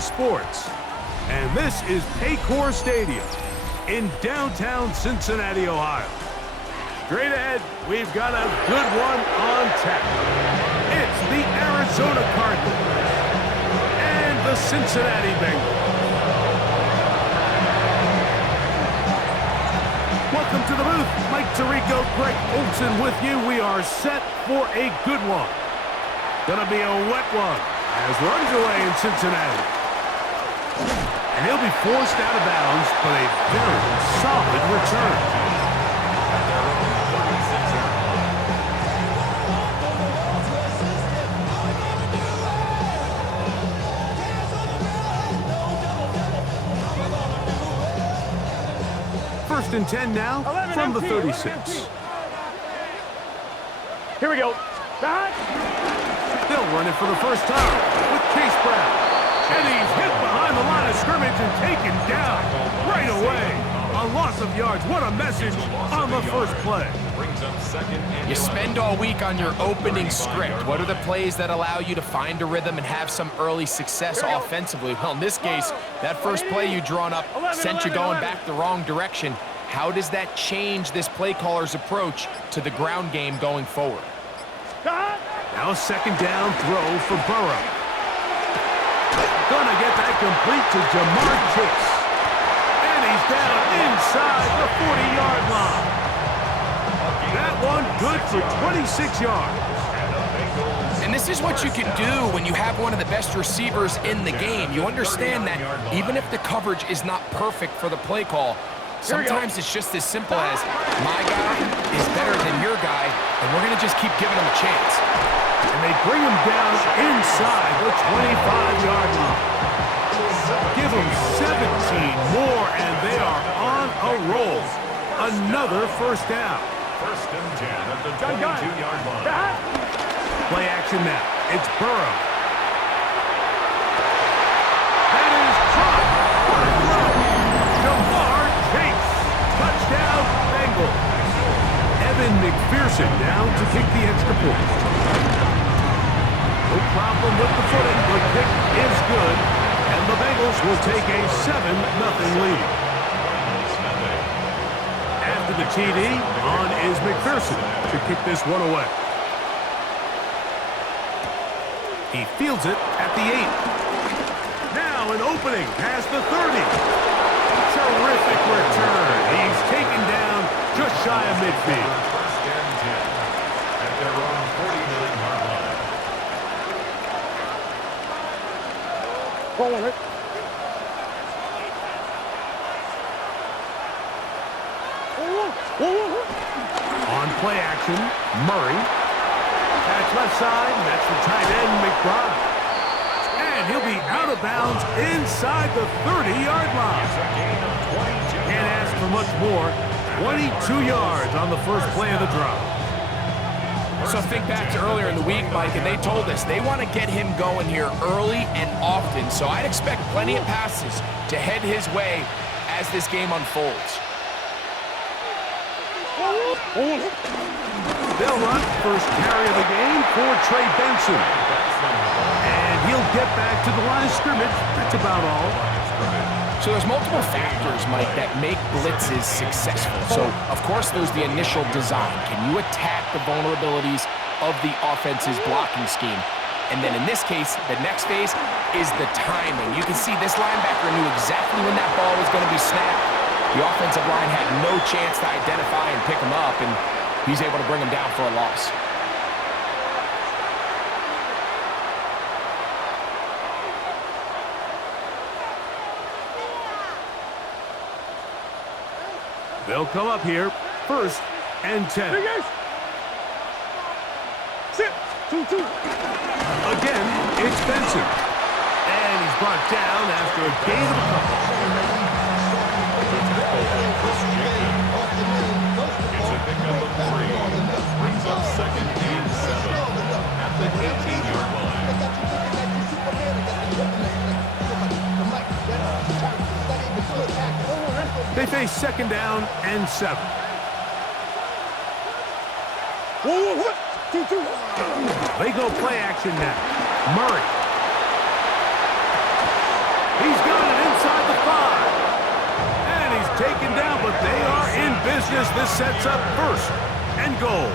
Sports. And this is Paycor Stadium in downtown Cincinnati, Ohio. Straight ahead, we've got a good one on tap. It's the Arizona Cardinals and the Cincinnati Bengals. Welcome to the booth. Mike Tirico, Greg Olsen with you. We are set for a good one. Gonna be a wet one as we're underway in Cincinnati. And he'll be forced out of bounds, but a very solid return. First and 10 now from the 36. Here we go. They'll run it for the first time with Chase Brown. And he's hit behind the line of scrimmage and taken down right away. A loss of yards. What a message on the first play. You spend all week on your opening script. What are the plays that allow you to find a rhythm and have some early success offensively? Well, in this case, that first play you drawn up sent you going back the wrong direction. How does that change this play caller's approach to the ground game going forward? Now a second down throw for Burrow. Gonna get that complete to Jamar Chase. And he's down inside the 40-yard line. That one good for 26 yards. And this is what you can do when you have one of the best receivers in the game. You understand that even if the coverage is not perfect for the play call, sometimes it's just as simple as my guy is better than your guy, and we're going to just keep giving him a chance. And they bring him down inside the 25-yard line. Give them 17 more, and they are on a roll. Another first down. First and 10 at the 22-yard line. Play action now. It's Burrow. That is caught. What a throw. Jamar Chase. Touchdown, Bengals. Evan McPherson down to kick the extra point. No problem with the footing. The kick is good. And the Bengals will take a 7-0 lead. After the TD, on is McPherson to kick this one away. He fields it at the 8. Now an opening past the 30. Terrific return. He's taken down just shy of midfield. First and 10 at their own 49-yard line. On play action, Murray. That's left side, and that's the tight end, McBride. And he'll be out of bounds inside the 30-yard line. Can't ask for much more. 22 yards on the first play of the drive. So think back to earlier in the week, Mike, and they told us they want to get him going here early and often. So I'd expect plenty of passes to head his way as this game unfolds. They'll run first carry of the game for Trey Benson. And he'll get back to the line of scrimmage. That's about all. So there's multiple factors, Mike, that make blitzes successful. So, of course, there's the initial design. Can you attack the vulnerabilities of the offense's blocking scheme? And then in this case, the next phase is the timing. You can see this linebacker knew exactly when that ball was going to be snapped. The offensive line had no chance to identify and pick him up, and he's able to bring him down for a loss. They'll come up here, first and 10. Again, it's Benson. And he's brought down after a gain of a couple. It's a pickup of 3. Brings up second and 7 at the 18-yard line. They face second down and 7. They go play action now. Murray. business. This sets up first and goal.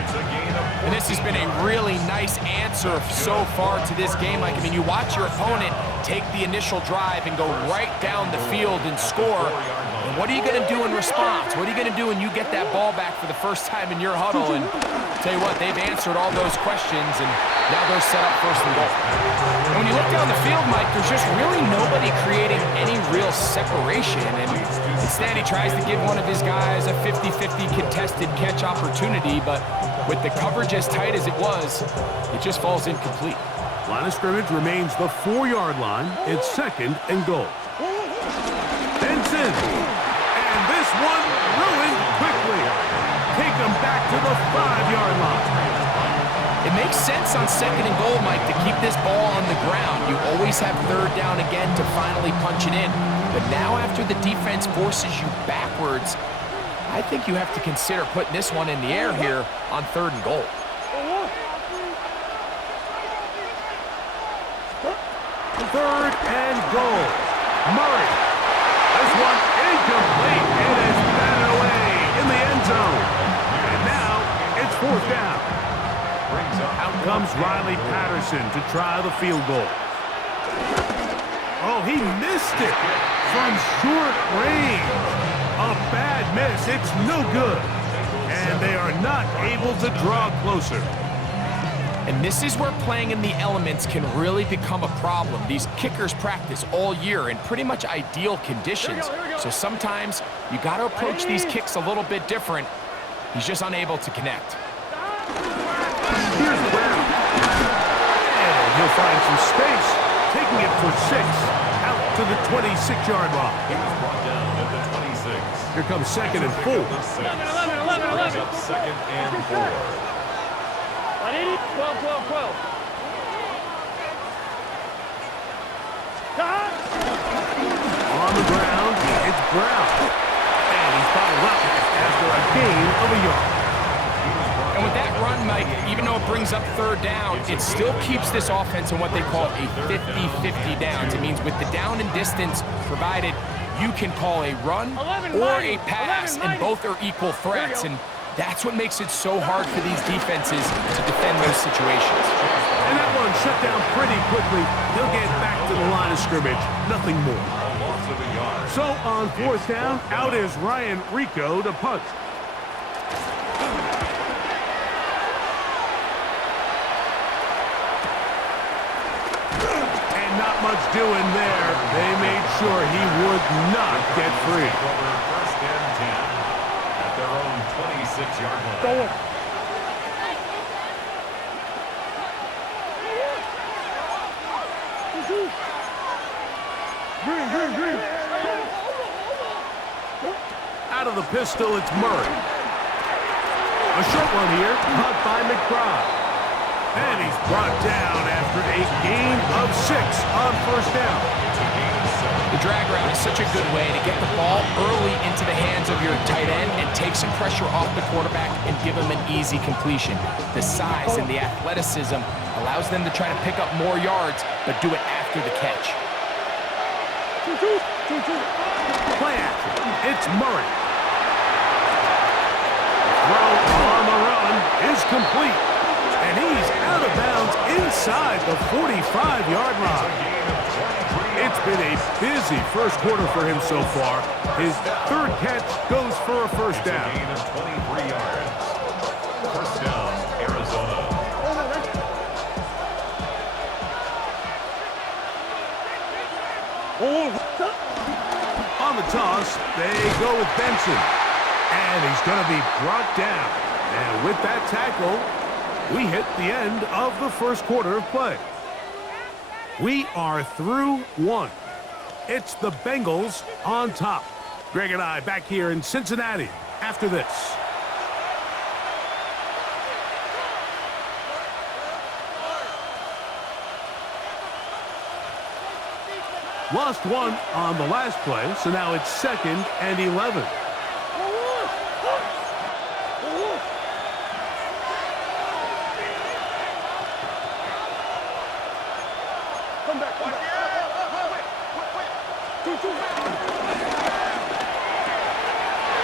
It's a gain of 14. And this has been a really nice answer so far to this game. Like, I mean, you watch your opponent take the initial drive and go right down the field and score. And what are you going to do in response? What are you going to do when you get that ball back for the first time in your huddle? And tell you what, they've answered all those questions, and now they're set up first and goal. And when you look down the field, Mike, there's just really nobody creating any real separation. And instead, he tries to give one of his guys a 50-50 contested catch opportunity, but with the coverage as tight as it was, it just falls incomplete. Line of scrimmage remains the 4-yard line. It's second and goal. Benson. And this one ruined quickly. Take him back to the 5-yard line. It makes sense on second and goal, Mike, to keep this ball on the ground. You always have third down again to finally punch it in. But now after the defense forces you backwards, I think you have to consider putting this one in the air here on third and goal. Third and goal. Murray. This one incomplete. It is batted away in the end zone. And now it's fourth down. Out comes Riley Patterson to try the field goal. Oh, he missed it from short range. A bad miss. It's no good. And they are not able to draw closer. And this is where playing in the elements can really become a problem. These kickers practice all year in pretty much ideal conditions. So sometimes you got to approach these kicks a little bit different. He's just unable to connect. Here's the ground. And he'll find some space, taking it for 6 out to the 26-yard line. He was brought down at the 26. Here comes second and 4. 11. Brings up second and 4. 12. On the ground, it's Brown. And he's followed up after a gain of a yard. And with that run, Mike, even though it brings up third down, it still keeps this offense in what they call a 50-50 downs. It means with the down and distance provided, you can call a run or a pass, and both are equal threats. And that's what makes it so hard for these defenses to defend those situations. And that one shut down pretty quickly. He'll get back to the line of scrimmage. Nothing more. A loss of a yard. So on fourth down, out is Ryan Rico to punt. And not much doing there. They made sure he would not get free. First and 10 at their own 26-yard line. Green. Out of the pistol, it's Murray. A short one here, caught by McBride. And he's brought down after a gain of 6 on first down. The drag route is such a good way to get the ball early into the hands of your tight end and take some pressure off the quarterback and give him an easy completion. The size and the athleticism allows them to try to pick up more yards, but do it after the catch. Play action. It's Murray. Throw on the run is complete. And he's out of bounds inside the 45-yard line. It's been a busy first quarter for him so far. His third catch goes for a first down. Gain of 23 yards. First down, Arizona. On the toss, they go with Benson. And he's going to be brought down. And with that tackle, we hit the end of the first quarter of play. We are through one. It's the Bengals on top. Greg and I back here in Cincinnati after this. Lost one on the last play, so now it's second and 11.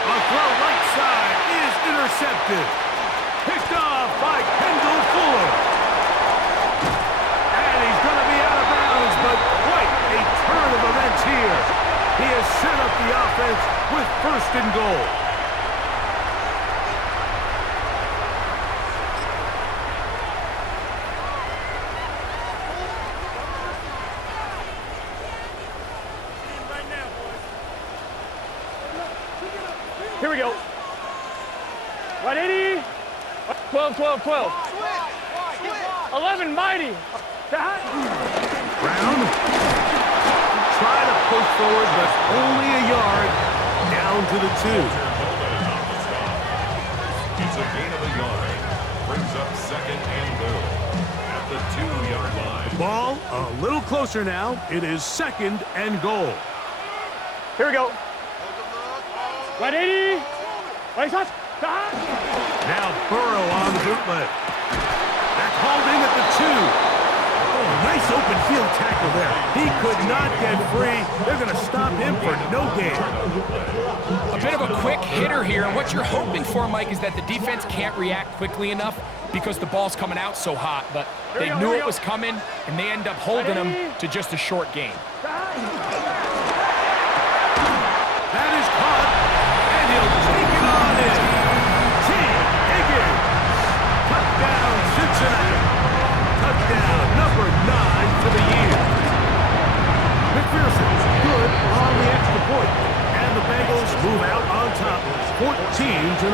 A throw right intercepted. Picked off by Kendall Fuller. And he's going to be out of bounds, but quite a turn of events here. He has set up the offense with 1st and goal. Here we go. 180. 12, 12, 12. 11, mighty. Brown. Try to push forward, but only a yard. Down to the 2. It's a gain of a yard. Brings up 2nd and goal at the 2-yard line. Ball a little closer now. It is 2nd and goal. Here we go. 180. Now Burrow on the bootleg. They're called in at the 2. Oh, nice open field tackle there. He could not get free. They're going to stop him for no gain. A bit of a quick hitter here. And what you're hoping for, Mike, is that the defense can't react quickly enough because the ball's coming out so hot. But they knew it was coming, and they end up holding him to just a short gain. That is caught, and he'll take it on in. T. Higgins. Touchdown, Cincinnati. Touchdown, number 9 for the year. McPherson, good on the extra point. And the Bengals move out on top, 14-0.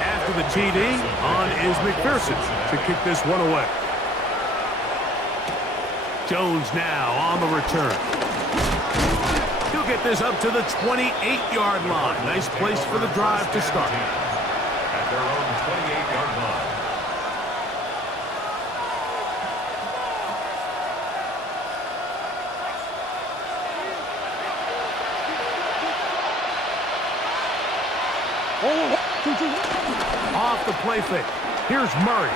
After the TD, on is McPherson to kick this one away. Jones now on the return. He'll get this up to the 28-yard line. Nice place for the drive to start. At their own 28-yard line. Off the play fake. Here's Murray.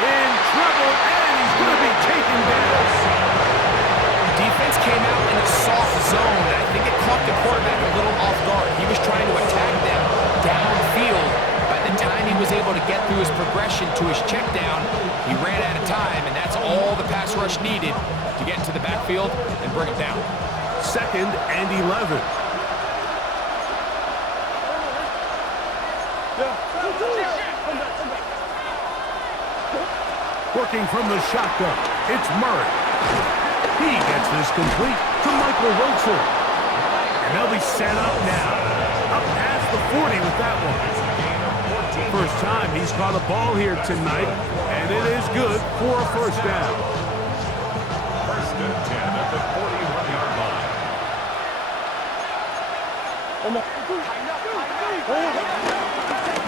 In trouble, and he's going to be taken down. Defense came out in a soft zone, and I think it caught the quarterback a little off guard. He was trying to attack them downfield. By the time he was able to get through his progression to his check down, he ran out of time, and that's all the pass rush needed to get into the backfield and bring him down. 2nd and 11. Working from the shotgun, it's Murray. He gets this complete to Michael Wilson. And they'll be set up now. Up past the 40 with that one. First time he's caught a ball here tonight, and it is good for a 1st down. 1st and 10 at the 41-yard line.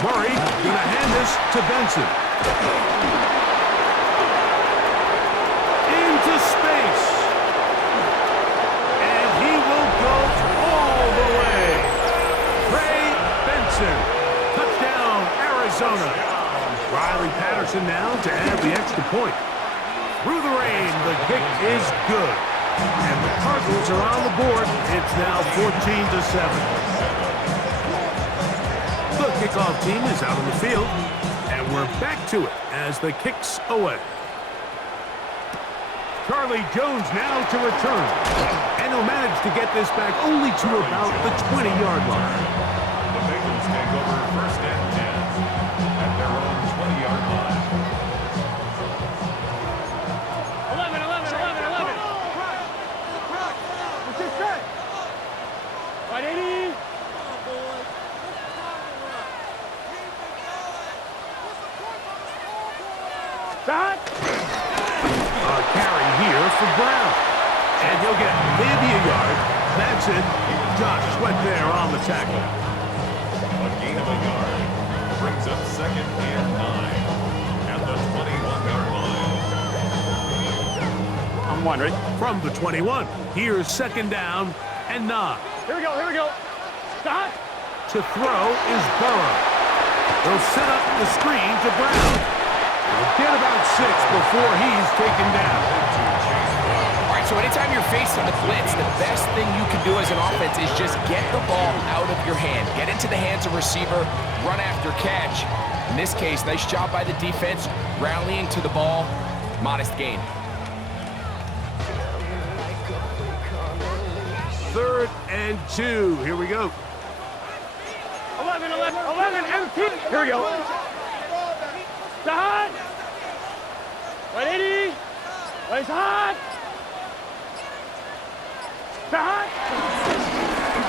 Murray gonna hand this to Benson. Into space. And he will go all the way. Trey Benson. Touchdown, Arizona. Riley Patterson now to add the extra point. Through the rain, the kick is good. And the Cardinals are on the board. It's now 14-7. The kickoff team is out on the field, and we're back to it as the kick's away. Charlie Jones now to return, and he'll manage to get this back only to about the 20-yard line. The Bengals take over 1st and 10 at their own 20-yard line. 11, 11, 11, 11. 180. That. A carry here for Brown. And he'll get maybe a yard. That's it. Josh Sweat there on the tackle. A gain of a yard. Brings up 2nd and 9 at the 21-yard line. I'm one, ready? From the 21, here's 2nd down and 9. Here we go, here we go. Stop. To throw is Burrow. They'll set up the screen to Brown. He'll get about 6 before he's taken down. All right, So anytime you're facing the blitz, the best thing you can do as an offense is just get the ball out of your hand. Get into the hands of receiver, run after catch. In this case, nice job by the defense, rallying to the ball, modest gain. 3rd and 2. Here we go. 11, empty. Here we go. Start. 180. Wait, hot. Start.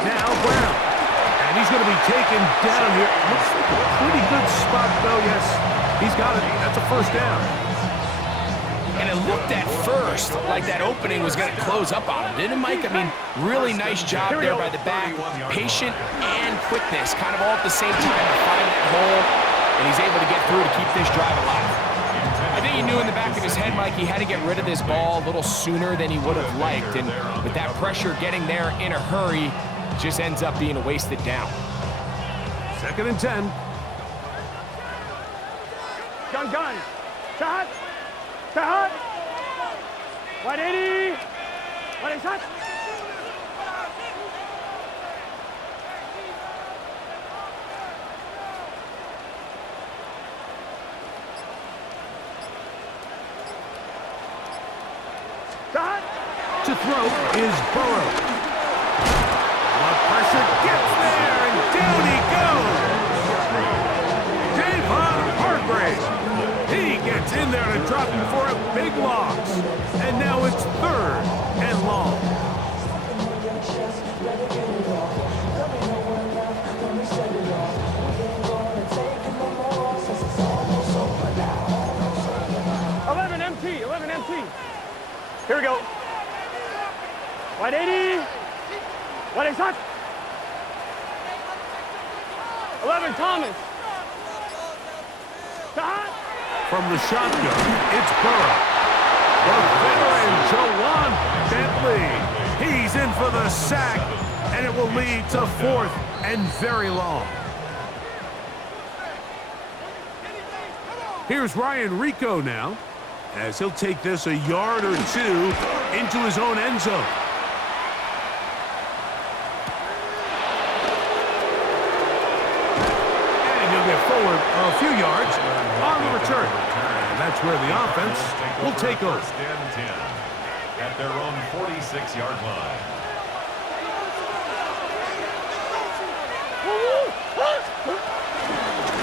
Now Brown. And he's going to be taken down here. Looks like a pretty good spot, though. Yes, he's got it. That's a first down. And it looked at first like that opening was going to close up on him, didn't it, Mike? I mean, really nice job there by the back. Patient and quickness, kind of all at the same time to find that hole, and he's able to get through to keep this drive alive. I think he knew in the back of his head, Mike, he had to get rid of this ball a little sooner than he would have liked, and with that pressure getting there in a hurry, it just ends up being a wasted down. 2nd and 10. Gun. Start. Start. 180. What is that? Start. To throw is Burrow. The pressure gets there, and down he goes. Javon Hargrave. He gets in there to drop him for a big loss. And now it's 3rd and long. empty. Here we go. 180. What is that? 11, Thomas. Stop. From the shotgun, it's Burrow. The veteran, Jawan Bentley. He's in for the sack, and it will lead to 4th and very long. Here's Ryan Rico now, as he'll take this a yard or two into his own end zone. And he'll get forward a few yards on the return. And that's where the offense will take over. 1st and 10 at their own 46-yard line.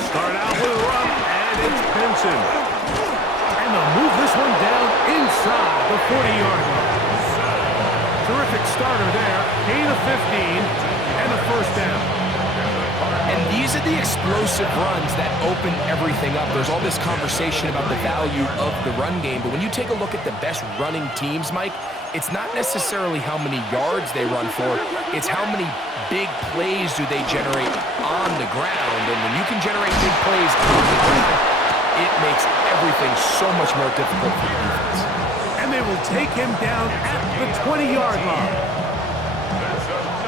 Start out with a run, and it's Benson. And they'll move this one down inside the 40-yard line. Terrific starter there. Gain of 15 and a 1st down. And these are the explosive runs that open everything up. There's all this conversation about the value of the run game, but when you take a look at the best running teams, Mike, it's not necessarily how many yards they run for, it's how many big plays do they generate on the ground. And when you can generate big plays on the ground, it makes everything so much more difficult for the defense. And they will take him down at the 20-yard line.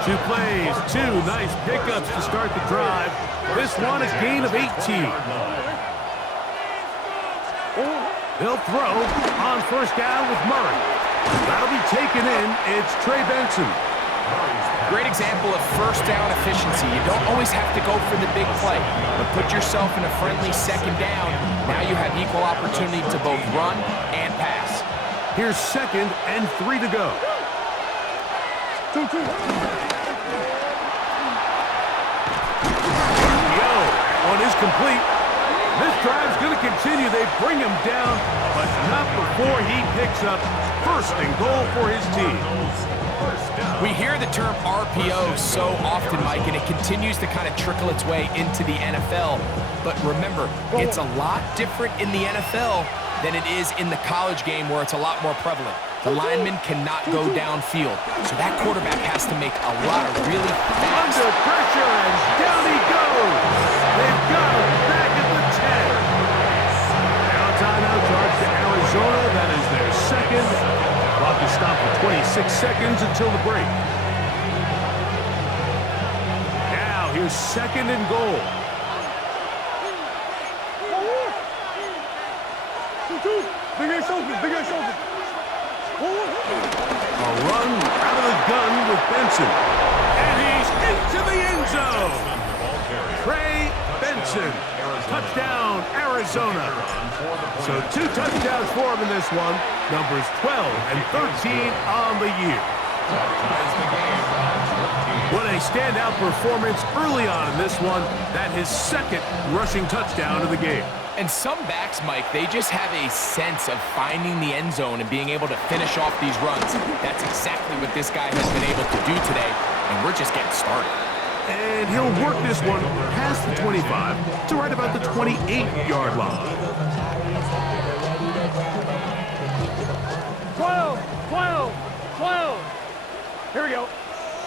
2 plays, 2 nice pickups to start the drive. This one a gain of 18. He'll throw on 1st down with Murray. That'll be taken in. It's Trey Benson. Great example of 1st down efficiency. You don't always have to go for the big play, but put yourself in a friendly 2nd down. Now you have equal opportunity to both run and pass. Here's 2nd and 3 to go. 2-2. That one is complete. This drive's going to continue. They bring him down, but not before he picks up 1st and goal for his team. We hear the term RPO so often, Mike, and it continues to kind of trickle its way into the NFL. But remember, it's a lot different in the NFL than it is in the college game where it's a lot more prevalent. The lineman cannot go downfield, so that quarterback has to make a lot of really fast. Under pressure, and down he goes. They've got him back at the 10. Now timeout charge to Arizona. That is their 2nd. Clock is stopped for 26 seconds until the break. Now here's 2nd and goal. 2-2. Big ass open. A run out of the gun with Benson. And he's into the end zone. Trey Benson. Touchdown, Arizona. So 2 touchdowns for him in this one. Numbers 12 and 13 on the year. What a standout performance early on in this one. That his second rushing touchdown of the game. And some backs, Mike, they just have a sense of finding the end zone and being able to finish off these runs. That's exactly what this guy has been able to do today, and we're just getting started. And he'll work this one past the 25 to right about the 28-yard line. 12, 12, 12. Here we go.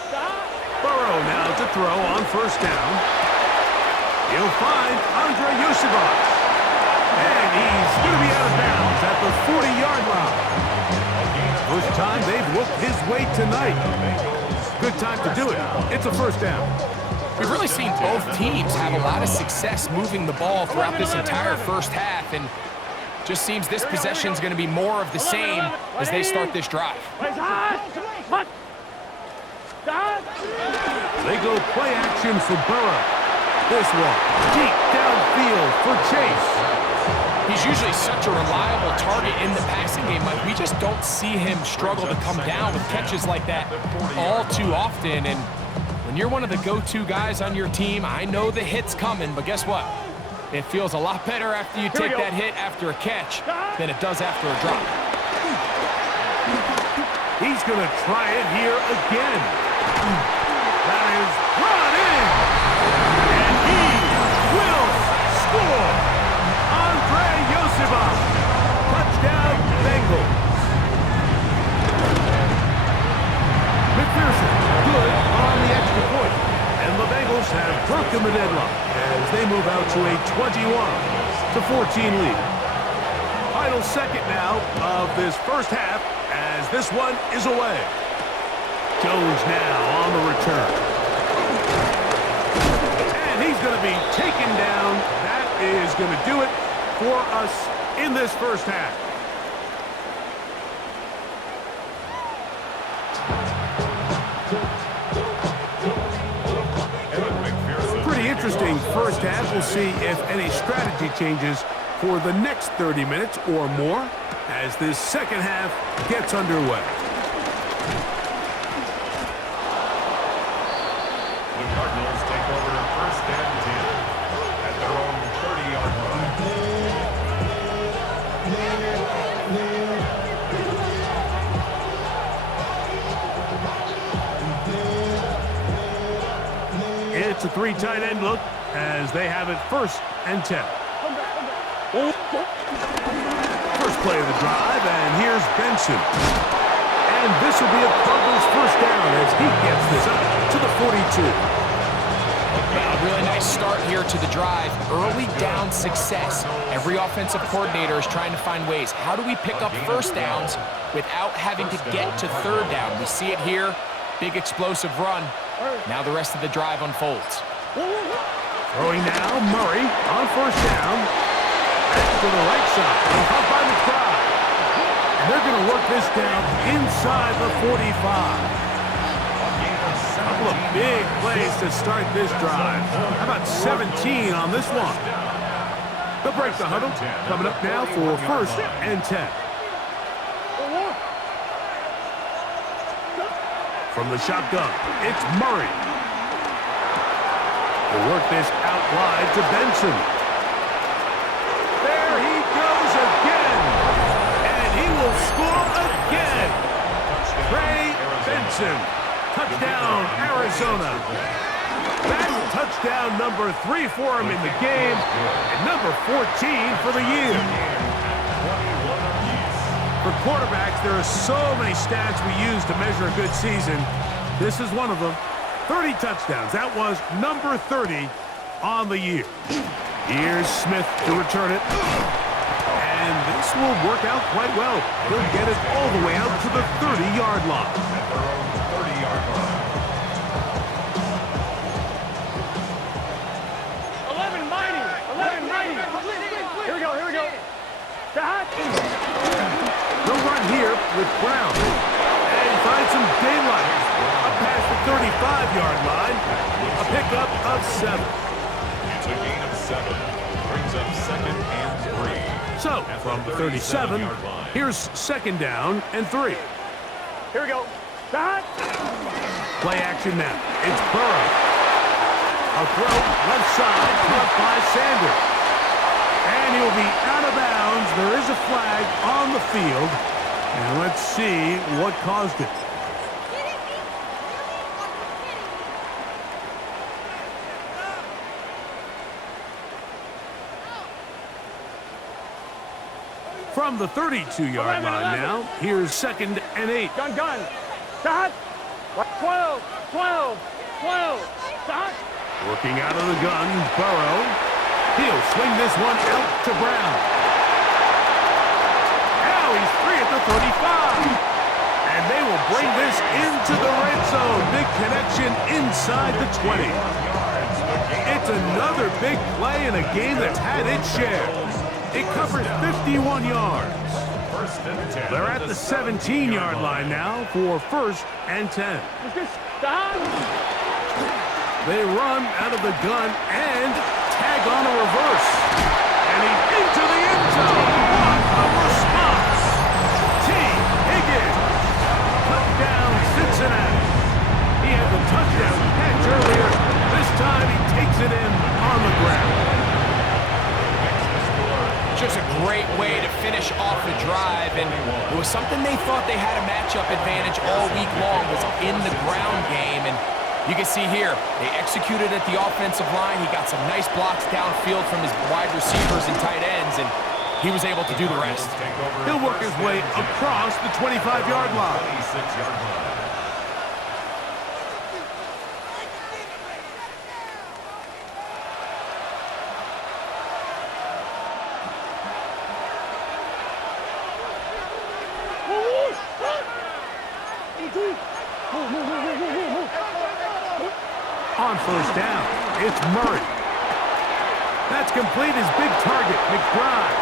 Stop. Burrow now to throw on first down. He'll find Andre Yusufov. And he's going to be out of bounds at the 40-yard line. First time they've looked his way tonight. Good time to do it. It's a first down. We've really seen both teams have a lot of success moving the ball throughout this entire first half, and just seems this possession is going to be more of the same as they start this drive. They go play action for Burrow. This one deep downfield for Chase. He's usually such a reliable target in the passing game, Mike. We just don't see him struggle to come down with catches like that all too often. And when you're one of the go-to guys on your team, I know the hit's coming, but guess what? It feels a lot better after you take that hit after a catch than it does after a drop. He's going to try it here again. That is brought in. And he will score. Andre Yosifov. Touchdown, Bengals. McPherson, good on the extra point. And the Bengals have broken the deadlock as they move out to a 21-14 lead. Final second now of this first half as this one is away. Jones now on the return. And he's going to be taken down. That is going to do it for us in this first half. Pretty interesting first half. We'll see if any strategy changes for the next 30 minutes or more as this second half gets underway. The Cardinals take over first and 10 at their own 30-yard line. It's a 3 tight end look as they have it first and 10. First play of the drive, and here's Benson. And this will be a Cardinals first down as he gets this up to the 42. Well, a really nice start here to the drive. Early down success. Every offensive coordinator is trying to find ways. How do we pick up first downs without having to get to third down? We see it here. Big explosive run. Now the rest of the drive unfolds. Throwing now, Murray on first down. Back to the right side. Caught by McBride. And they're going to work this down inside the 45. A couple of big plays to start this drive. How about 17 on this one? They'll break the huddle. Coming up now for first and 10. From the shotgun, it's Murray. He'll work this out wide to Benson. There he goes again. And he will score again. Trey Benson. Touchdown, Arizona. That's touchdown number 3 for him in the game. And number 14 for the year. For quarterbacks, there are so many stats we use to measure a good season. This is one of them. 30 touchdowns. That was number 30 on the year. Here's Smith to return it. And this will work out quite well. He'll get it all the way out to the 30-yard line. 30-yard line. 11 mighty. 11 mighty. Here we go. Here we go. Shot. The run here with Brown. And he finds some daylight. Up past the 35-yard line. A pickup of 7. It's a gain of 7. Brings up 2nd and 3. So, from the 37, here's 2nd down and 3. Here we go. Start. Play action now. It's Burrow. A throw left side, caught by Sanders. And he'll be out of bounds. There is a flag on the field. And let's see what caused it. From the 32-yard line now, here's 2nd and 8. Gun. Start. 12. Start. Working out of the gun, Burrow. He'll swing this one out to Brown. Now he's free at the 35. And they will bring this into the red zone. Big connection inside the 20. It's another big play in a game that's had its share. It covers 51 yards. They're at the 17-yard line now for 1st and 10. Stop. They run out of the gun and tag on a reverse. And he's into the end zone. What a response. T. Higgins. Touchdown, Cincinnati. He had the touchdown catch earlier. This time he takes it in on the ground. Just a great way to finish off the drive, and it was something they thought they had a matchup advantage all week long, was in the ground game. And you can see here, they executed at the offensive line. He got some nice blocks downfield from his wide receivers and tight ends, and he was able to do the rest. He'll work his way across the 25-yard line. 26-yard line. On 1st down, it's Murray. That's complete his big target, McBride.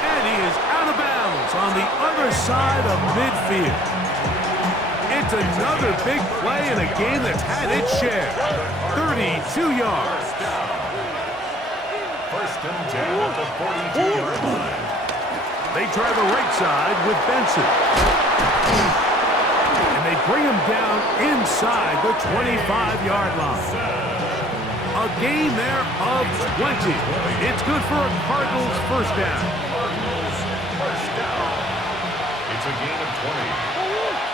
And he is out of bounds on the other side of midfield. It's another big play in a game that's had its share. 32 yards. 1st and 10 at the 42-yard line. They try the right side with Benson. And they bring him down inside the 25-yard line. A gain there of 20. It's good for a Cardinals 1st down. It's a gain of 20.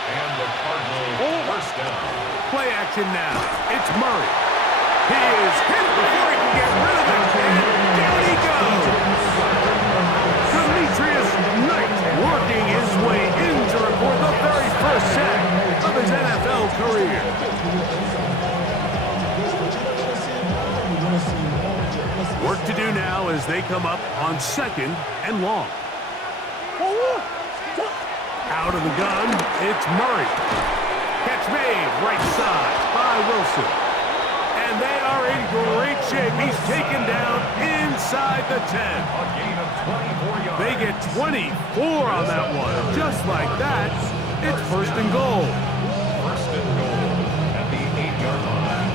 And the Cardinals 1st down. Play action now. It's Murray. He is hit before he can get rid of it. And down he goes. Demetrius Knight working his way in to record the very first sack of his NFL career. Work to do now as they come up on 2nd and long. Out of the gun, it's Murray. Catch made right side by Wilson. And they are in great shape. He's taken down inside the 10. A gain of 24 yards. They get 24 on that one. Just like that, it's 1st and goal. 1st and goal at the 8-yard line.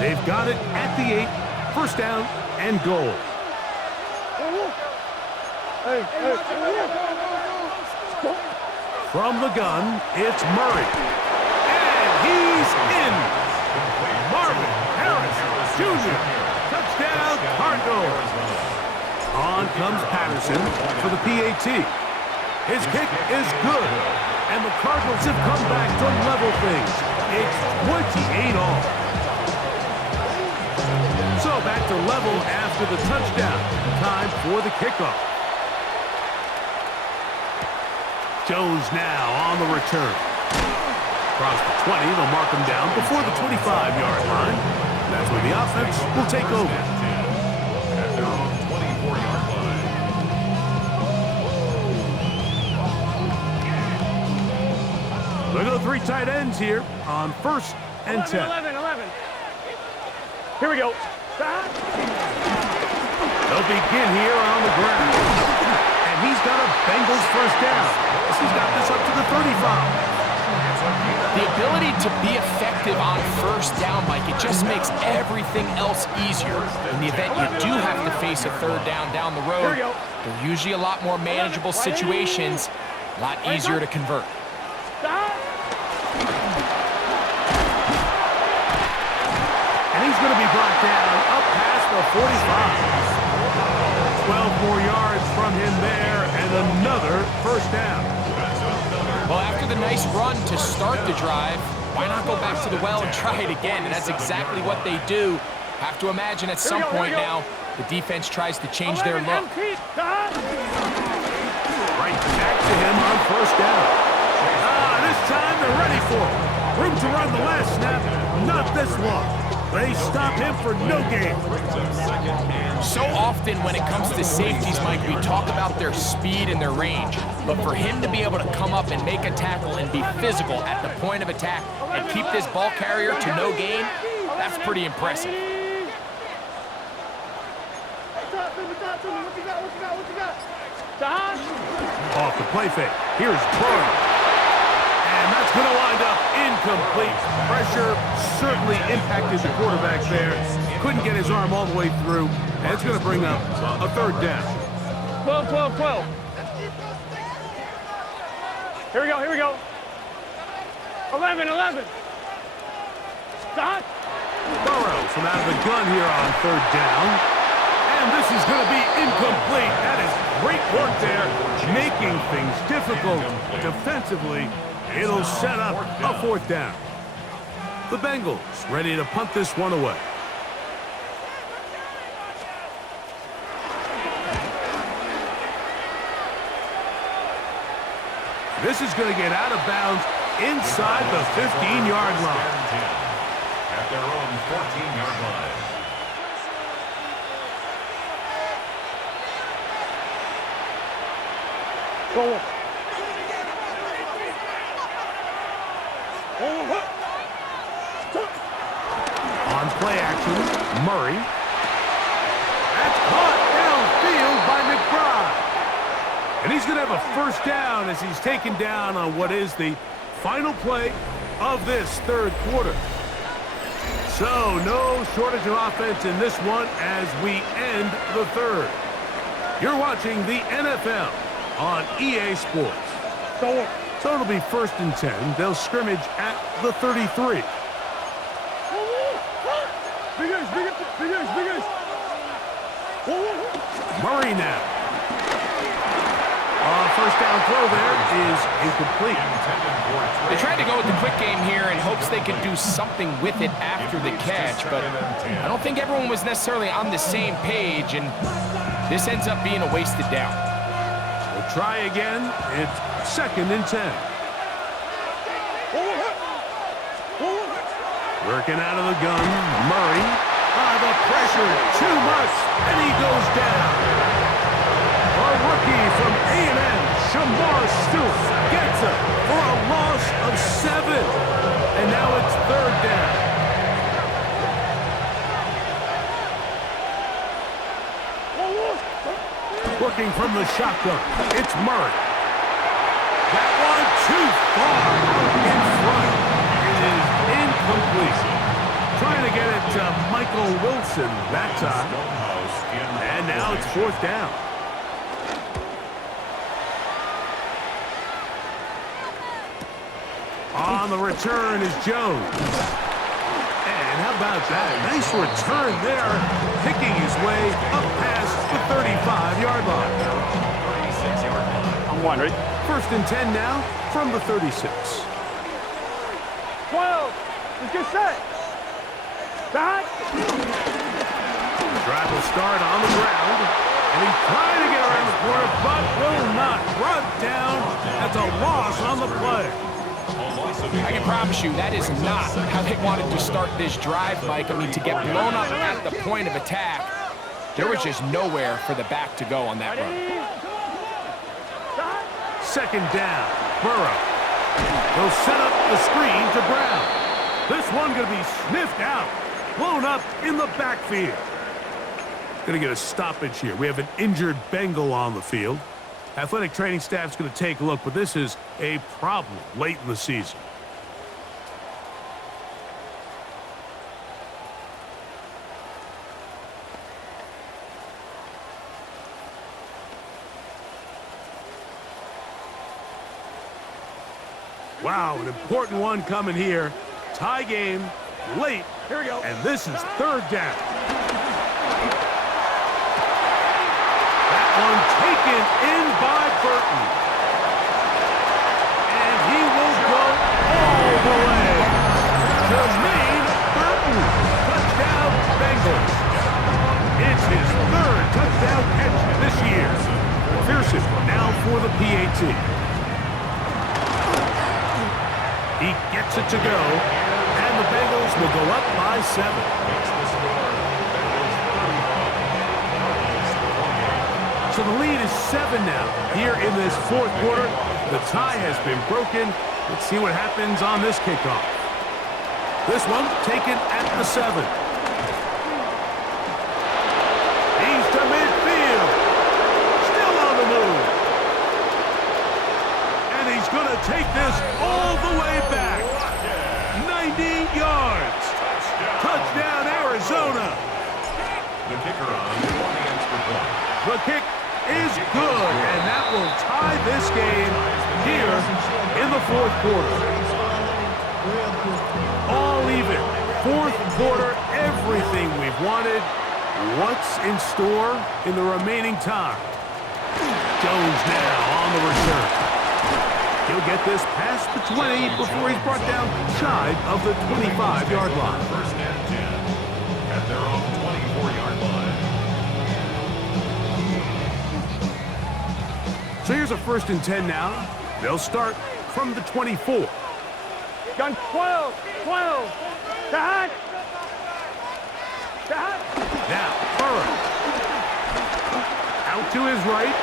They've got it at the 8. 1st down and goal. From the gun, it's Murray. And he's in. Marvin Harris Jr. Touchdown, Cardinals. On comes Patterson for the PAT. His kick is good. And the Cardinals have come back to level things. It's 28 all. So back to level after the touchdown. Time for the kickoff. Jones now on the return. Across the 20, they'll mark him down before the 25-yard line. That's where the offense will take over. At their own 24-yard line. Look at the 3 tight ends here on 1st and 10. 11. Here we go. Stop. They'll begin here on the ground. And And he's got a Bengals first down. He's got this up to the 35. The ability to be effective on first down, Mike, it just makes everything else easier. In the event you do have to face a third down the road, they're usually a lot more manageable situations, a lot easier to convert. And he's going to be brought down up past the 45. 12 more yards from him there, and another first down. Well, after the nice run to start the drive, why not go back to the well and try it again? And that's exactly what they do. Have to imagine at some point now, the defense tries to change their look. Right back to him on first down. This time they're ready for it. Room to run the last snap, not this one. They stop him for no gain. So often when it comes to safeties, Mike, we talk about their speed and their range. But for him to be able to come up and make a tackle and be physical at the point of attack and keep this ball carrier to no gain, that's pretty impressive. Off the play fake. Here's Burrow. And that's going to wind up incomplete. Pressure certainly impacted the quarterback there. Couldn't get his arm all the way through. And it's going to bring up a third down. 12, 12, 12. Here we go, here we go. 11, 11. Stop. Burrow from out of the gun here on third down. And this is going to be incomplete. That is great work there, making things difficult defensively. It'll set up a fourth down. The Bengals ready to punt this one away. This is going to get out of bounds inside the 15-yard line. At their own 14-yard line. Go. On play action, Murray. That's caught downfield by McBride. And he's going to have a first down as he's taken down on what is the final play of this third quarter. So no shortage of offense in this one as we end the third. You're watching the NFL on EA Sports. So it'll be 1st and 10. They'll scrimmage at the 33. Murray now. First down throw there is incomplete. They tried to go with the quick game here in hopes they could do something with it after the catch, but I don't think everyone was necessarily on the same page, and this ends up being a wasted down. We'll try again. It's 2nd and 10. Working out of the gun, Murray. The pressure, too much, and he goes down. A rookie from A&M, Shamar Stewart, gets it for a loss of 7. And now it's 3rd down. Working from the shotgun, it's Murray. That one too far in front. It is incomplete. Trying to get it to Michael Wilson that time. And now it's 4th down. On the return is Jones. And how about that? Nice return there, picking his way up past the 35-yard line. I'm one, ready? 1st and 10 now from the 36. 12. Let's get set. Stop. The drive will start on the ground. And he's trying to get around the corner, but will not. Brought down. That's a loss on the play. I can promise you that is not how they wanted to start this drive, Mike. I mean, to get blown up at the point of attack, there was just nowhere for the back to go on that run. 2nd down, Burrow. He'll set up the screen to Brown. This one going to be sniffed out, blown up in the backfield. Going to get a stoppage here. We have an injured Bengal on the field. Athletic training staff's going to take a look, but this is a problem late in the season. Wow, an important one coming here. Tie game, late. Here we go. And this is third down. That one taken in by Burton. And he will go all the way. Jermaine Burton. Touchdown, Bengals. It's his third touchdown catch this year. Pearson now for the PAT. He gets it to go, and the Bengals will go up by 7. So the lead is 7 now. Here in this fourth quarter, the tie has been broken. Let's see what happens on this kickoff. This one taken at the 7. He's to midfield. Still on the move. And he's going to take this all the way back. 90 yards. Touchdown, Arizona. The kicker on for the extra point. The kick is good, and that will tie this game here in the fourth quarter. All even. Fourth quarter, everything we've wanted. What's in store in the remaining time? Jones now on the return. He'll get this past the 20 before he's brought down shy of the 25-yard line. First and 10 at their own 24-yard line. So here's a 1st and 10 now. They'll start from the 24. Gun 12. Dad. Now, Burrow. Out to his right.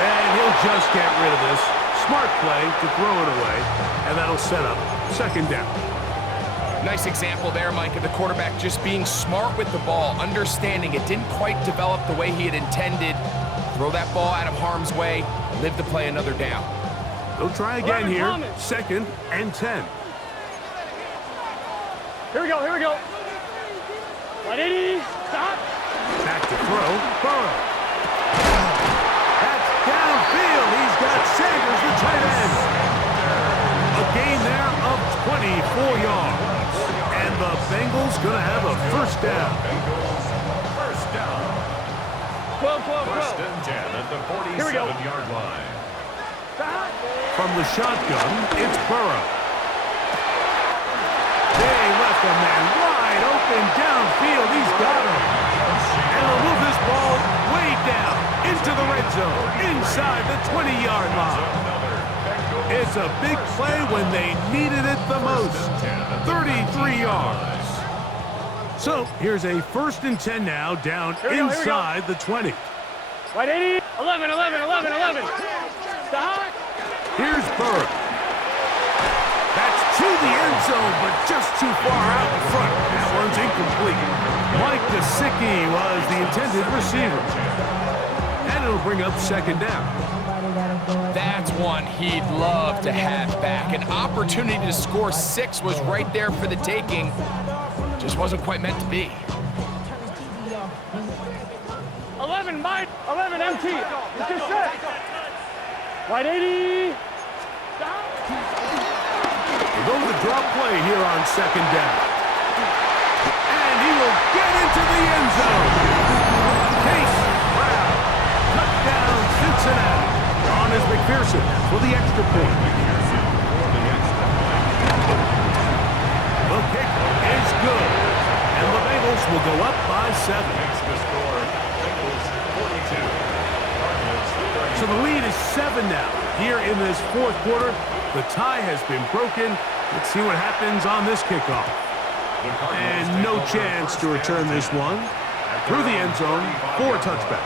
And he'll just get rid of this. Smart play to throw it away. And that'll set up 2nd down. Nice example there, Mike, of the quarterback just being smart with the ball, understanding it didn't quite develop the way he had intended. Throw that ball out of harm's way, live to play another down. They'll try again here. 2nd and 10. Here we go. 180. Stop. Back to throw. Burrow. That's downfield. He's got Sanders, the tight end. A gain there of 24 yards. And the Bengals going to have a 1st down. First down. 12. First and 10 at the 47-yard line. From the shotgun, it's Burrow. They left a man wide open downfield. He's got him. And they'll move this ball way down into the red zone, inside the 20-yard line. It's a big play when they needed it the most. 33 yards. So here's a 1st and 10 now, down inside the 20. 180. 11. Stop. Here's Burrow. That's to the end zone, but just too far out in front. That one's incomplete. Mike Gesicki was the intended receiver. And it'll bring up 2nd down. That's one he'd love to have back. An opportunity to score 6 was right there for the taking. Just wasn't quite meant to be. 11 MT. It's just set. 180. We'll go to the drop play here on 2nd down. And he will get into the end zone. Case Brown. Touchdown, Cincinnati. On is McPherson for the extra point. The kick is good. And the Bengals will go up by 7. So the lead is 7 now. Here in this fourth quarter, the tie has been broken. Let's see what happens on this kickoff. And no chance to return this one. Through the end zone for a touchback.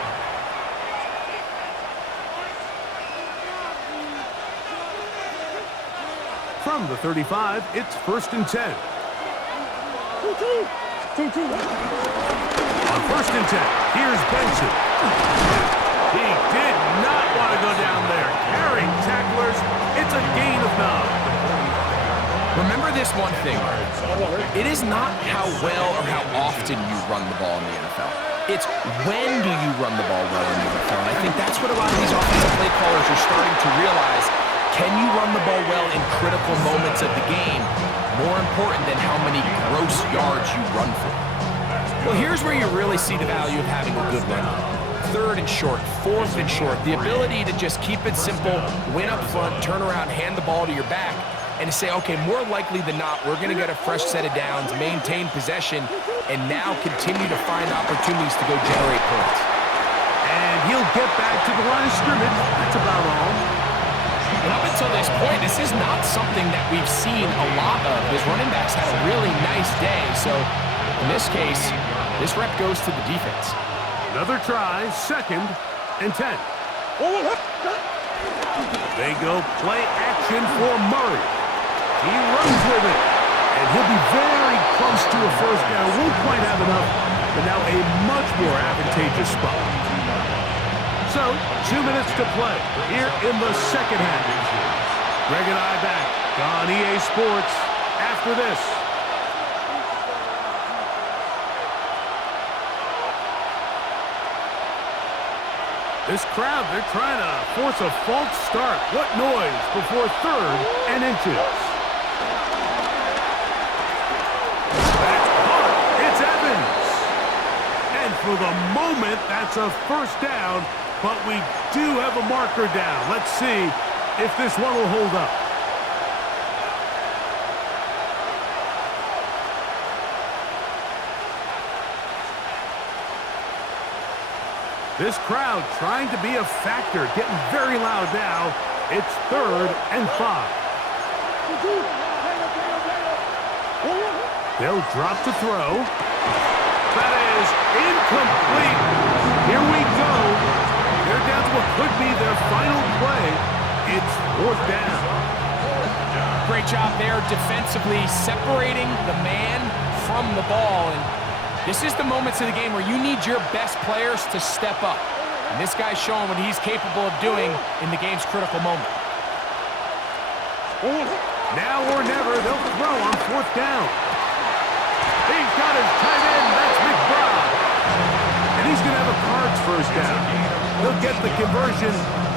From the 35, it's 1st and 10. 2-2. On 1st and 10, here's Benson. He did not want to go down there. Carrying tacklers, it's a gain of 9. Remember this one thing. It is not how well or how often you run the ball in the NFL. It's when do you run the ball well in the NFL. And I think that's what a lot of these offensive play callers are starting to realize. Can you run the ball well in critical moments of the game? More important than how many gross yards you run for. Well, here's where you really see the value of having a good run. 3rd and short, 4th and short. The ability to just keep it simple, win up front, turn around, hand the ball to your back, and to say, okay, more likely than not, we're going to get a fresh set of downs, maintain possession, and now continue to find opportunities to go generate points. And he'll get back to the line of scrimmage. That's about all. And up until this point, this is not something that we've seen a lot of. His running backs had a really nice day. So in this case, this rep goes to the defense. Another try, 2nd and 10. They go play action for Murray. He runs with it, and he'll be very close to a first down. Won't quite have enough, but now a much more advantageous spot. So, 2 minutes to play here in the second half. Greg and I back on EA Sports after this. This crowd, they're trying to force a false start. What noise before 3rd and inches. That's caught. It's Evans. And for the moment, that's a first down, but we do have a marker down. Let's see if this one will hold up. This crowd trying to be a factor, getting very loud now. It's 3rd and 5. They'll drop to throw. That is incomplete. Here we go. They're down to what could be their final play. It's 4th down. Great job there defensively, separating the man from the ball. And this is the moments of the game where you need your best players to step up. And this guy's showing what he's capable of doing in the game's critical moment. Now or never, they'll throw on 4th down. He's got his tight end, that's McBride. And he's going to have a Cards first down. They'll get the conversion.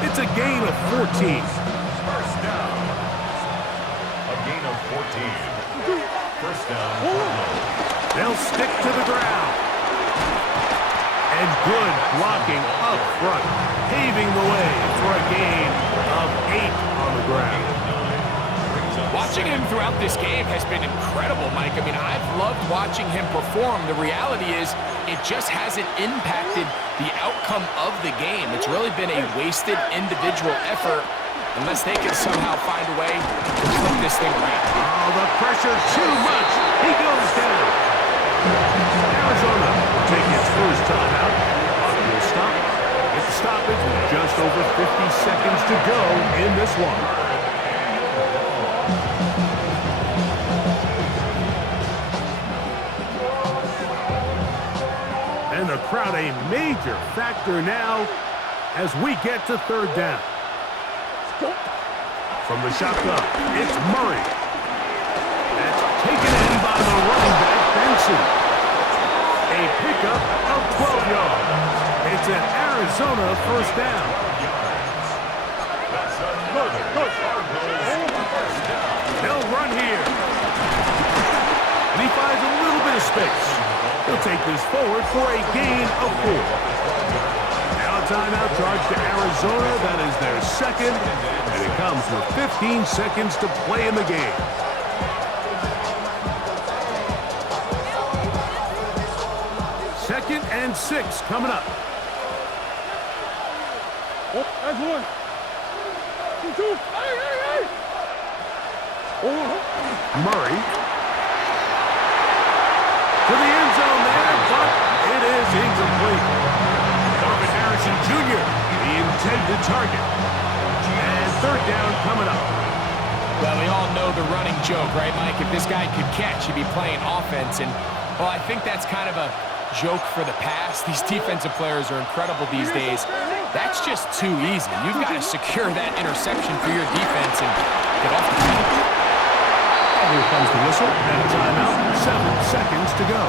It's a gain of 14. First down. A gain of 14. First down. They'll stick to the ground. And good blocking up front, paving the way for a gain of 8 on the ground. Watching him throughout this game has been incredible, Mike. I mean, I've loved watching him perform. The reality is it just hasn't impacted the outcome of the game. It's really been a wasted individual effort unless they can somehow find a way to flip this thing around. Oh, the pressure too much. He goes down. Arizona will take its first time out. Will stop. It's a stoppage with just over 50 seconds to go in this one. And the crowd a major factor now as we get to 3rd down. From the shotgun, it's Murray. That's taken in by the running back, Benson. A pickup of 12 yards. It's an Arizona first down. They'll run here. And he finds a little bit of space. He'll take this forward for a gain of 4. Now a timeout charge to Arizona. That is their 2nd. And it comes with 15 seconds to play in the game. Second and 6 coming up. Oh, that's 1. 2. Hey. Murray. To the end zone there, but it is incomplete. Marvin Harrison Jr., the intended target. And 3rd down coming up. Well, we all know the running joke, right, Mike? If this guy could catch, he'd be playing offense. And, well, I think that's kind of a joke for the past. These defensive players are incredible these days. That's just too easy. You've got to secure that interception for your defense and get off the field. And here comes the whistle. And a timeout. 7 seconds to go.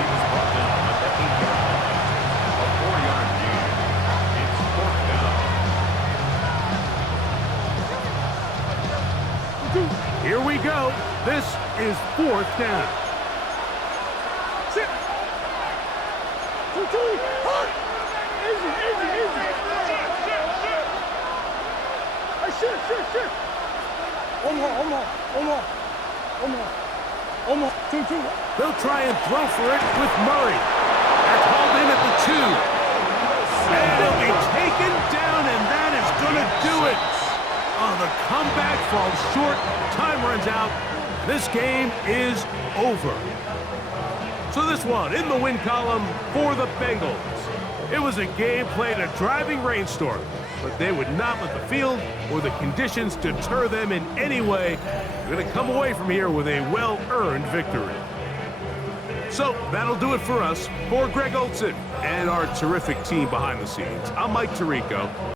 Here we go. This is 4th down. Sit. 2, 2. Hard. Easy, easy, easy. Hey, shit. One more. 2, 2. They'll try and throw for it with Murray. That's hauled in at the 2. And he'll be taken down, and that is going to do it. Oh, the comeback falls short. Time runs out. This game is over. So this one in the win column for the Bengals. It was a game played in a driving rainstorm, but they would not let the field or the conditions deter them in any way. They're going to come away from here with a well-earned victory. So that'll do it for us. For Greg Olson and our terrific team behind the scenes, I'm Mike Tirico.